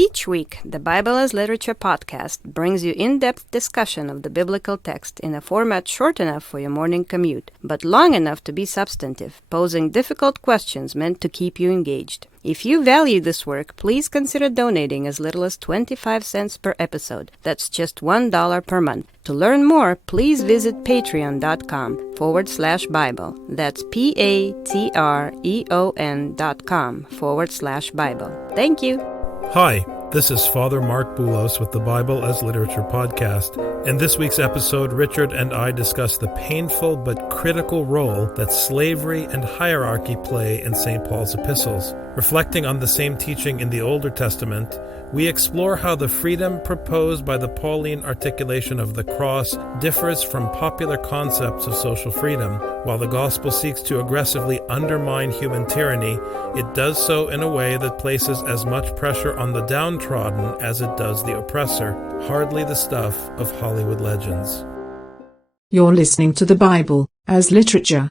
Each week, the Bible as Literature podcast brings you in-depth discussion of the biblical text in a format short enough for your morning commute, but long enough to be substantive, posing difficult questions meant to keep you engaged. If you value this work, please consider donating as little as 25 cents per episode. That's just $1 per month. To learn more, please visit patreon.com/Bible. That's patreon.com/Bible. Thank you. Hi, this is Father Mark Boulos with the Bible as Literature podcast. In this week's episode, Richard and I discuss the painful but critical role that slavery and hierarchy play in St. Paul's epistles. Reflecting on the same teaching in the Older Testament, we explore how the freedom proposed by the Pauline articulation of the cross differs from popular concepts of social freedom. While the gospel seeks to aggressively undermine human tyranny, it does so in a way that places as much pressure on the downtrodden as it does the oppressor, hardly the stuff of Hollywood legends. You're listening to the Bible as Literature.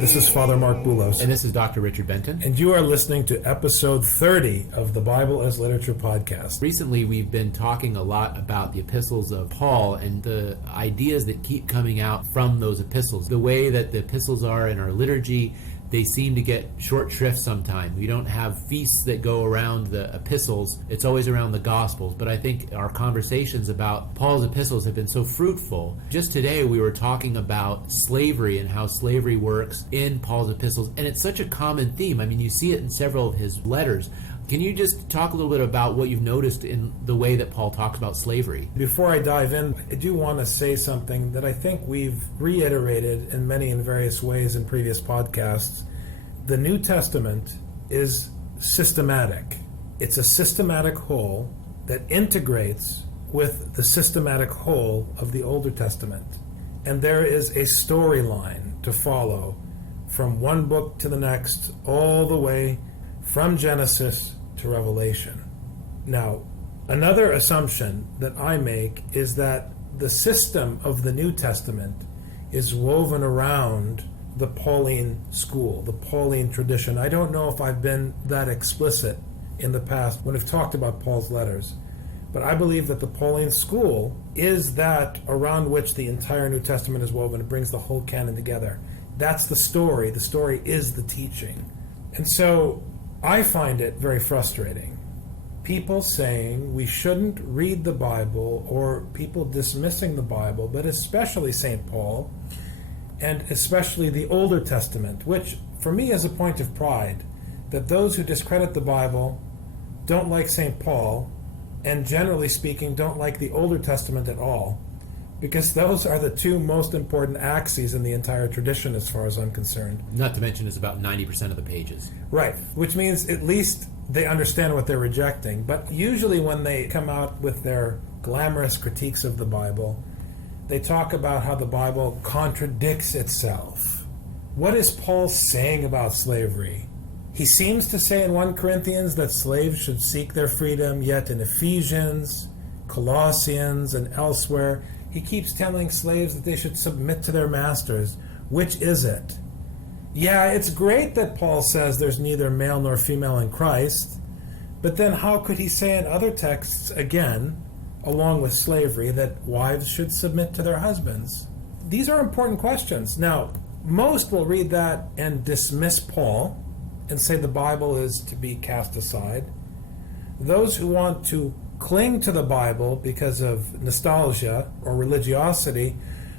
This is Father Mark Boulos. And this is Dr. Richard Benton. And you are listening to episode 30 of the Bible as Literature podcast. Recently, we've been talking a lot about the epistles of Paul and the ideas that keep coming out from those epistles. The way that the epistles are in our liturgy, they seem to get short shrift sometimes. We don't have feasts that go around the epistles. It's always around the Gospels. But I think our conversations about Paul's epistles have been so fruitful. Just today we were talking about slavery and how slavery works in Paul's epistles. And it's such a common theme. I mean, you see it in several of his letters. Can you just talk a little bit about what you've noticed in the way that Paul talks about slavery? Before I dive in, I do want to say something that I think we've reiterated in various ways in previous podcasts. The New Testament is systematic. It's a systematic whole that integrates with the systematic whole of the Older Testament. And there is a storyline to follow from one book to the next, all the way from Genesis to Revelation. Now, another assumption that I make is that the system of the New Testament is woven around the Pauline school, the Pauline tradition. I don't know if I've been that explicit in the past when I've talked about Paul's letters, but I believe that the Pauline school is that around which the entire New Testament is woven. It brings the whole canon together. That's the story. The story is the teaching. And so I find it very frustrating. People saying we shouldn't read the Bible, or people dismissing the Bible, but especially St. Paul, and especially the Older Testament, which for me is a point of pride, that those who discredit the Bible don't like St. Paul, and generally speaking don't like the Older Testament at all, because those are the two most important axes in the entire tradition as far as I'm concerned. Not to mention it's about 90% of the pages. Right, which means at least they understand what they're rejecting. But usually when they come out with their glamorous critiques of the Bible, they talk about how the Bible contradicts itself. What is Paul saying about slavery? He seems to say in 1 Corinthians that slaves should seek their freedom, yet in Ephesians, Colossians, and elsewhere, he keeps telling slaves that they should submit to their masters. Which is it? Yeah, it's great that Paul says there's neither male nor female in Christ, but then how could he say in other texts, again, along with slavery, that wives should submit to their husbands? These are important questions. Now, most will read that and dismiss Paul and say the Bible is to be cast aside. Those who want to cling to the Bible because of nostalgia or religiosity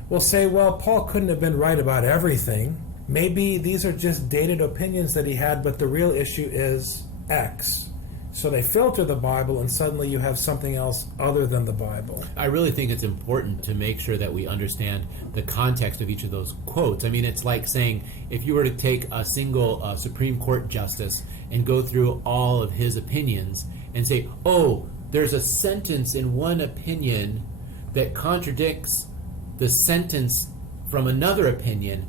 will say, well, Paul couldn't have been right about everything. Maybe these are just dated opinions that he had, but the real issue is X. So they filter the Bible, and suddenly you have something else other than the Bible. I really think it's important to make sure that we understand the context of each of those quotes. I mean, it's like saying, if you were to take a single Supreme Court justice and go through all of his opinions and say, oh, there's a sentence in one opinion that contradicts the sentence from another opinion,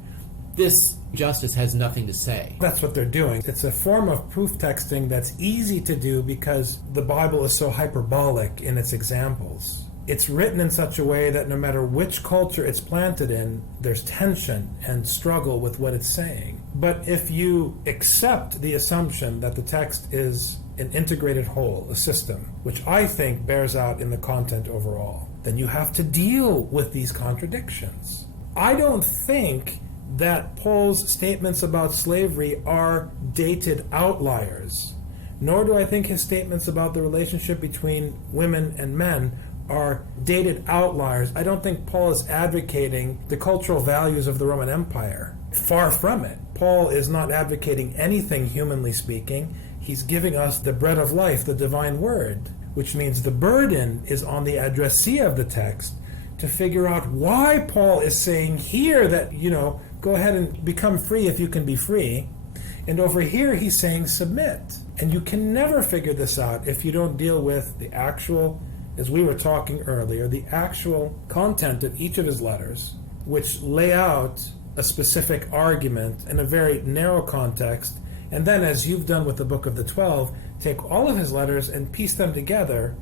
this justice has nothing to say. That's what they're doing. It's a form of proof texting that's easy to do because the Bible is so hyperbolic in its examples. it's written in such a way that no matter which culture it's planted in, there's tension and struggle with what it's saying. But if you accept the assumption that the text is an integrated whole, a system, which I think bears out in the content overall, then you have to deal with these contradictions. I don't think that Paul's statements about slavery are dated outliers, nor do I think his statements about the relationship between women and men are dated outliers. I don't think Paul is advocating the cultural values of the Roman Empire. Far from it. Paul is not advocating anything humanly speaking. He's giving us the bread of life, the divine word, which means the burden is on the addressee of the text to figure out why Paul is saying here that, go ahead and become free if you can be free. And over here he's saying submit. And you can never figure this out if you don't deal with the actual, as we were talking earlier, the actual content of each of his letters, which lay out a specific argument in a very narrow context. And then, as you've done with the Book of the 12, take all of his letters and piece them together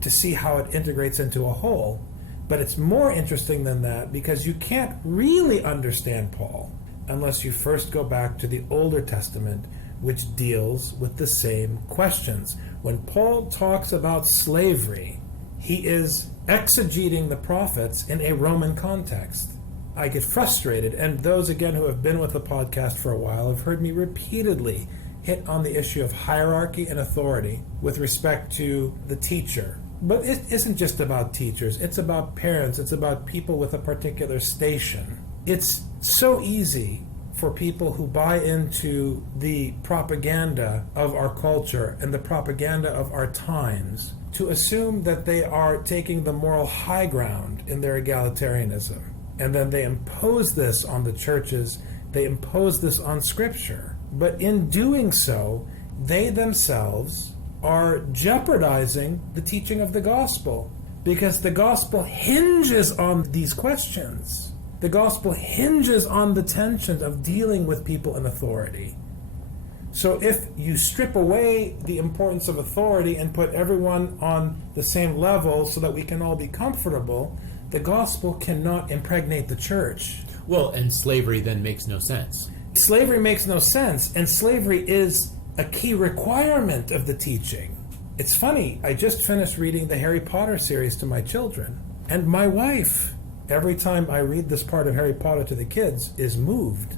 to see how it integrates into a whole. But it's more interesting than that, because you can't really understand Paul unless you first go back to the Older Testament, which deals with the same questions. When Paul talks about slavery, he is exegeting the prophets in a Roman context. I get frustrated, and those, again, who have been with the podcast for a while have heard me repeatedly hit on the issue of hierarchy and authority with respect to the teacher. But it isn't just about teachers. It's about parents. It's about people with a particular station. It's so easy for people who buy into the propaganda of our culture and the propaganda of our times to assume that they are taking the moral high ground in their egalitarianism. And then they impose this on the churches. They impose this on Scripture. But in doing so, they themselves are jeopardizing the teaching of the gospel, because the gospel hinges on these questions. The gospel hinges on the tension of dealing with people in authority. So if you strip away the importance of authority and put everyone on the same level so that we can all be comfortable, the gospel cannot impregnate the church. Well, and slavery then makes no sense. Slavery makes no sense, and slavery is a key requirement of the teaching. It's funny, I just finished reading the Harry Potter series to my children, and my wife, every time I read this part of Harry Potter to the kids, is moved.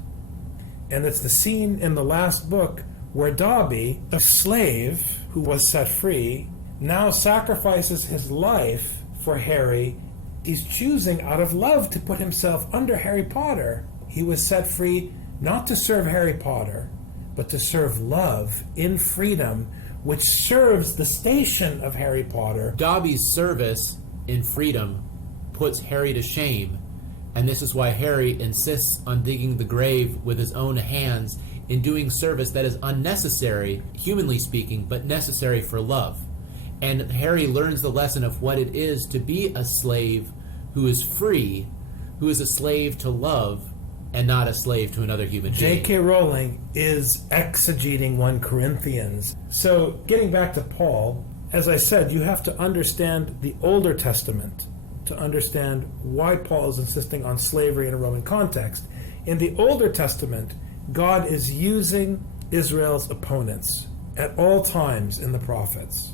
And it's the scene in the last book where Dobby, a slave who was set free, now sacrifices his life for Harry. He's choosing out of love to put himself under Harry Potter. He was set free not to serve Harry Potter, but to serve love in freedom, which serves the station of Harry Potter. Dobby's service in freedom puts Harry to shame, and this is why Harry insists on digging the grave with his own hands in doing service that is unnecessary, humanly speaking, but necessary for love. And Harry learns the lesson of what it is to be a slave who is free, who is a slave to love, and not a slave to another human being. J.K. Rowling is exegeting 1 Corinthians. So, getting back to Paul, as I said, you have to understand the Older Testament to understand why Paul is insisting on slavery in a Roman context. In the Older Testament, God is using Israel's opponents at all times in the prophets.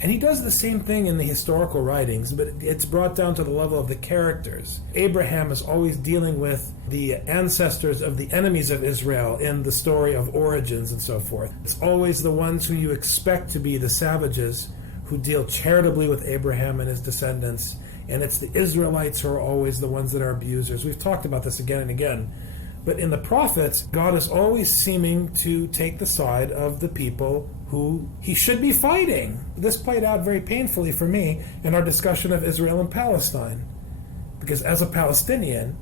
And he does the same thing in the historical writings, but it's brought down to the level of the characters. Abraham is always dealing with the ancestors of the enemies of Israel in the story of origins and so forth. It's always the ones who you expect to be the savages who deal charitably with Abraham and his descendants. And it's the Israelites who are always the ones that are abusers. We've talked about this again and again. But in the prophets, God is always seeming to take the side of the people who he should be fighting. This played out very painfully for me in our discussion of Israel and Palestine. Because as a Palestinian,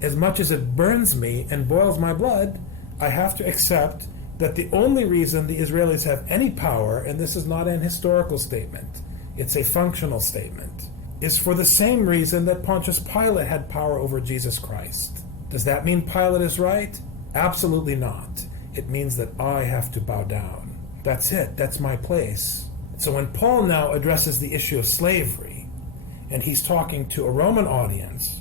as much as it burns me and boils my blood, I have to accept that the only reason the Israelis have any power, and this is not an historical statement, it's a functional statement, is for the same reason that Pontius Pilate had power over Jesus Christ. Does that mean Pilate is right? Absolutely not. It means that I have to bow down. That's it. That's my place. So when Paul now addresses the issue of slavery, and he's talking to a Roman audience,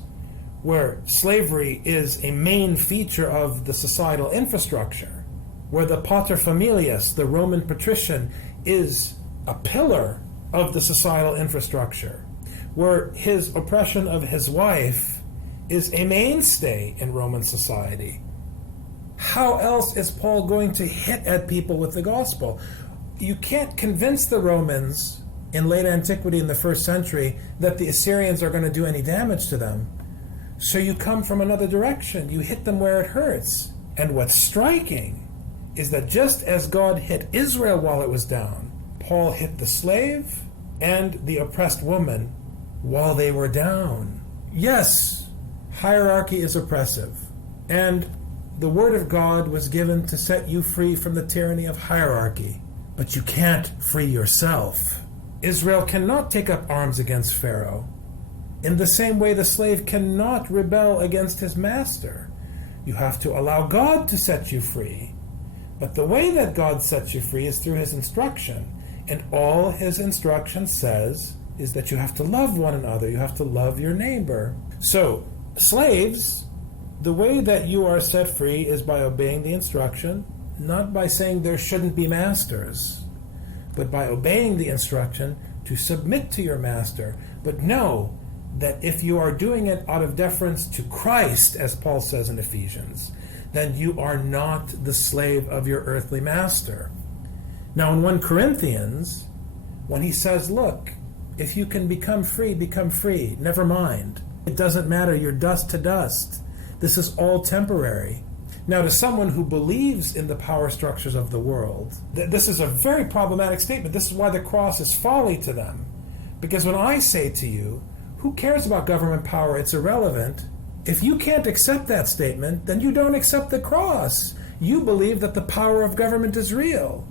where slavery is a main feature of the societal infrastructure, where the paterfamilias, the Roman patrician, is a pillar of the societal infrastructure, where his oppression of his wife is a mainstay in Roman society. How else is Paul going to hit at people with the gospel? You can't convince the Romans in late antiquity in the first century that the Assyrians are going to do any damage to them. So you come from another direction. You hit them where it hurts. And what's striking is that just as God hit Israel while it was down, Paul hit the slave and the oppressed woman while they were down. Yes, hierarchy is oppressive. And the word of God was given to set you free from the tyranny of hierarchy. But you can't free yourself. Israel cannot take up arms against Pharaoh. In the same way, the slave cannot rebel against his master. You have to allow God to set you free. But the way that God sets you free is through his instruction. And all his instruction says is that you have to love one another. You have to love your neighbor. So, slaves, the way that you are set free is by obeying the instruction, not by saying there shouldn't be masters, but by obeying the instruction to submit to your master. But know that if you are doing it out of deference to Christ, as Paul says in Ephesians, then you are not the slave of your earthly master. Now in 1 Corinthians, when he says, look, if you can become free, never mind. It doesn't matter, you're dust to dust. This is all temporary. Now, to someone who believes in the power structures of the world, this is a very problematic statement. This is why the cross is folly to them. Because when I say to you, who cares about government power? It's irrelevant. If you can't accept that statement, then you don't accept the cross. You believe that the power of government is real.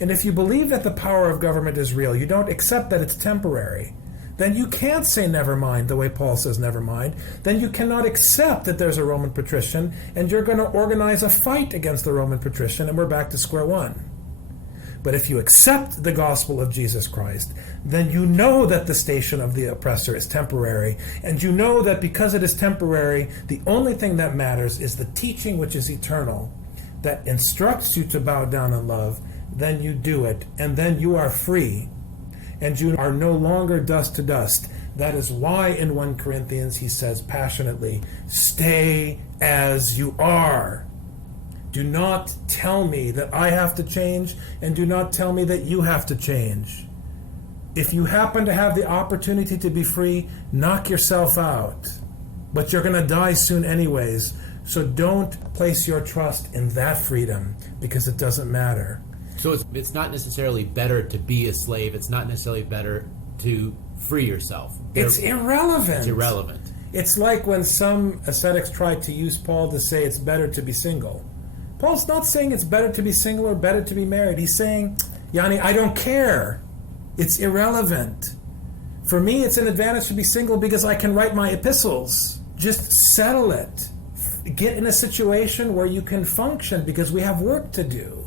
And if you believe that the power of government is real, you don't accept that it's temporary, then you can't say never mind the way Paul says never mind. Then you cannot accept that there's a Roman patrician, and you're going to organize a fight against the Roman patrician, and we're back to square one. But if you accept the gospel of Jesus Christ, then you know that the station of the oppressor is temporary, and you know that because it is temporary, the only thing that matters is the teaching which is eternal, that instructs you to bow down in love. Then you do it, and then you are free, and you are no longer dust to dust. That is why in 1 Corinthians he says passionately, stay as you are. Do not tell me that I have to change, and do not tell me that you have to change. If you happen to have the opportunity to be free, knock yourself out. But you're going to die soon anyways, so don't place your trust in that freedom, because it doesn't matter. So it's not necessarily better to be a slave. It's not necessarily better to free yourself. It's irrelevant. It's irrelevant. It's like when some ascetics tried to use Paul to say it's better to be single. Paul's not saying it's better to be single or better to be married. He's saying, Yanni, I don't care. It's irrelevant. For me, it's an advantage to be single because I can write my epistles. Just settle it. Get in a situation where you can function because we have work to do.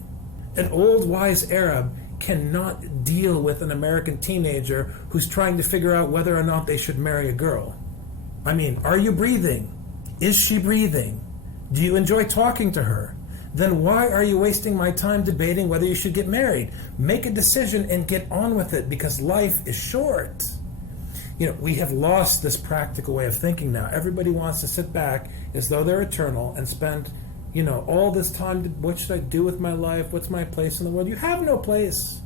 An old wise Arab cannot deal with an American teenager who's trying to figure out whether or not they should marry a girl. I mean, are you breathing? Is she breathing? Do you enjoy talking to her? Then why are you wasting my time debating whether you should get married? Make a decision and get on with it, because life is short. You know, we have lost this practical way of thinking now. Everybody wants to sit back as though they're eternal and spend, all this time, what should I do with my life? What's my place in the world? You have no place.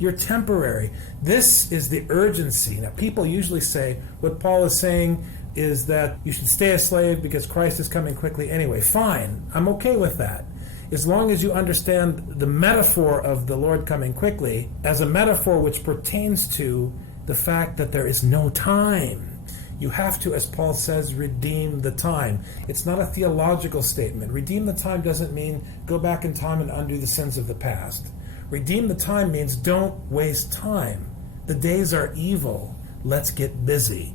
You're temporary. This is the urgency. Now, people usually say what Paul is saying is that you should stay a slave because Christ is coming quickly anyway. Fine. I'm okay with that. As long as you understand the metaphor of the Lord coming quickly as a metaphor which pertains to the fact that there is no time. You have to, as Paul says, redeem the time. It's not a theological statement. Redeem the time doesn't mean go back in time and undo the sins of the past. Redeem the time means don't waste time. The days are evil. Let's get busy.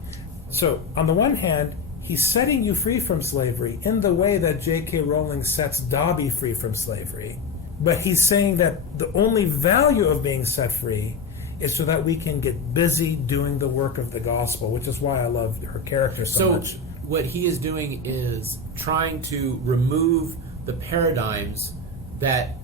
So, on the one hand, he's setting you free from slavery in the way that J.K. Rowling sets Dobby free from slavery. But he's saying that the only value of being set free is so that we can get busy doing the work of the gospel, which is why I love her character so much. What he is doing is trying to remove the paradigms that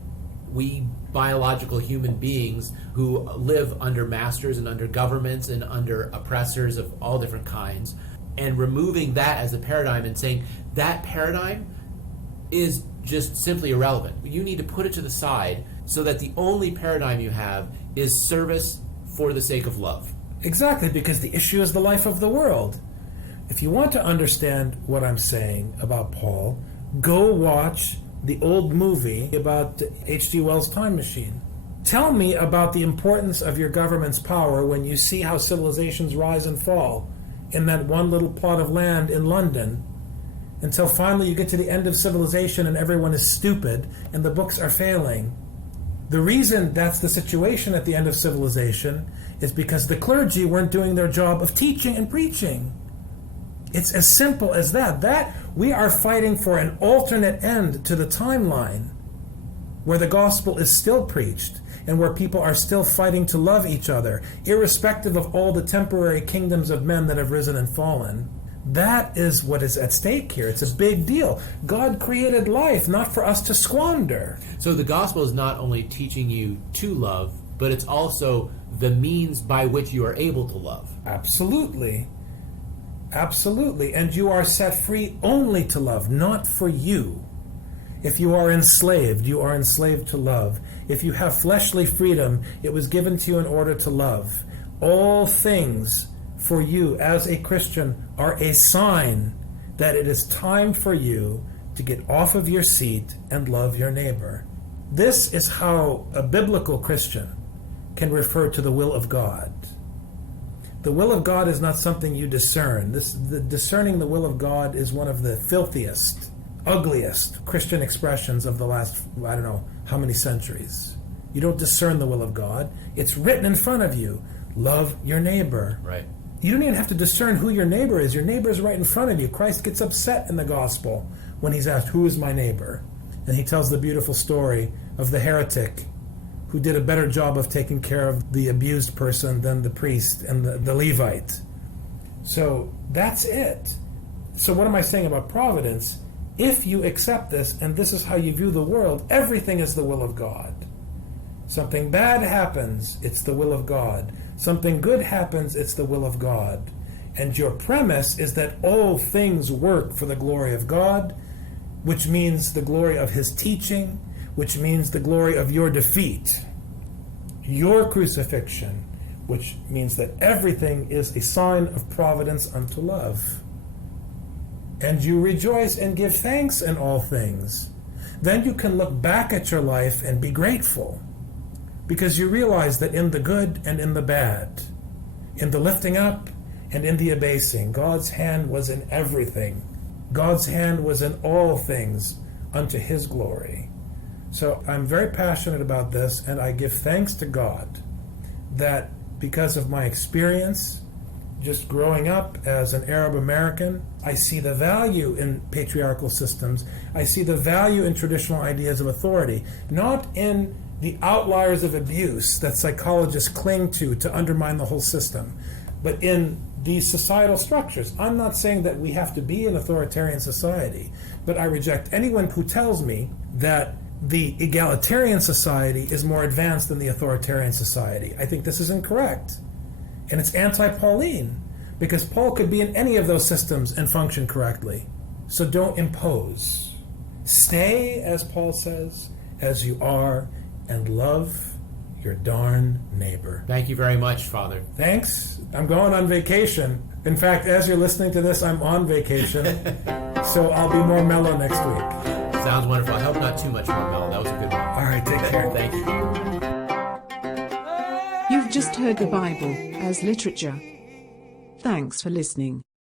we biological human beings who live under masters and under governments and under oppressors of all different kinds, and removing that as a paradigm and saying that paradigm is just simply irrelevant. You need to put it to the side so that the only paradigm you have is service for the sake of love. Exactly, because the issue is the life of the world. If you want to understand what I'm saying about Paul, go watch the old movie about H.G. Wells' Time Machine. Tell me about the importance of your government's power when you see how civilizations rise and fall in that one little plot of land in London, until finally you get to the end of civilization and everyone is stupid and the books are failing. The reason that's the situation at the end of civilization is because the clergy weren't doing their job of teaching and preaching. It's as simple as that. We are fighting for an alternate end to the timeline where the gospel is still preached and where people are still fighting to love each other, irrespective of all the temporary kingdoms of men that have risen and fallen. That is what is at stake here. It's a big deal. God created life, not for us to squander. So the gospel is not only teaching you to love, but it's also the means by which you are able to love. Absolutely. Absolutely. And you are set free only to love, not for you. If you are enslaved, you are enslaved to love. If you have fleshly freedom, it was given to you in order to love. All things for you as a Christian are a sign that it is time for you to get off of your seat and love your neighbor. This is how a biblical Christian can refer to the will of God. The will of God is not something you discern. Discerning the will of God is one of the filthiest, ugliest Christian expressions of the last, I don't know how many centuries. You don't discern the will of God. It's written in front of you. Love your neighbor. Right. You don't even have to discern who your neighbor is. Your neighbor is right in front of you. Christ gets upset in the gospel when he's asked, who is my neighbor? And he tells the beautiful story of the heretic who did a better job of taking care of the abused person than the priest and the Levite. So that's it. So what am I saying about providence? If you accept this, and this is how you view the world, everything is the will of God. Something bad happens, it's the will of God. Something good happens, it's the will of God. And your premise is that all things work for the glory of God, which means the glory of his teaching, which means the glory of your defeat, your crucifixion, which means that everything is a sign of providence unto love. And you rejoice and give thanks in all things. Then you can look back at your life and be grateful, because you realize that in the good and in the bad, in the lifting up and in the abasing, God's hand was in everything. God's hand was in all things unto his glory. So I'm very passionate about this, and I give thanks to God that because of my experience, just growing up as an Arab American, I see the value in patriarchal systems. I see the value in traditional ideas of authority, not in the outliers of abuse that psychologists cling to undermine the whole system, but in these societal structures. I'm not saying that we have to be an authoritarian society, but I reject anyone who tells me that the egalitarian society is more advanced than the authoritarian society. I think this is incorrect. And it's anti-Pauline, because Paul could be in any of those systems and function correctly. So don't impose. Stay, as Paul says, as you are, and love your darn neighbor. Thank you very much, Father. Thanks. I'm going on vacation. In fact, as you're listening to this, I'm on vacation. So I'll be more mellow next week. Sounds wonderful. I hope not too much more mellow. That was a good one. All right, take care. Thank you. You've just heard the Bible as literature. Thanks for listening.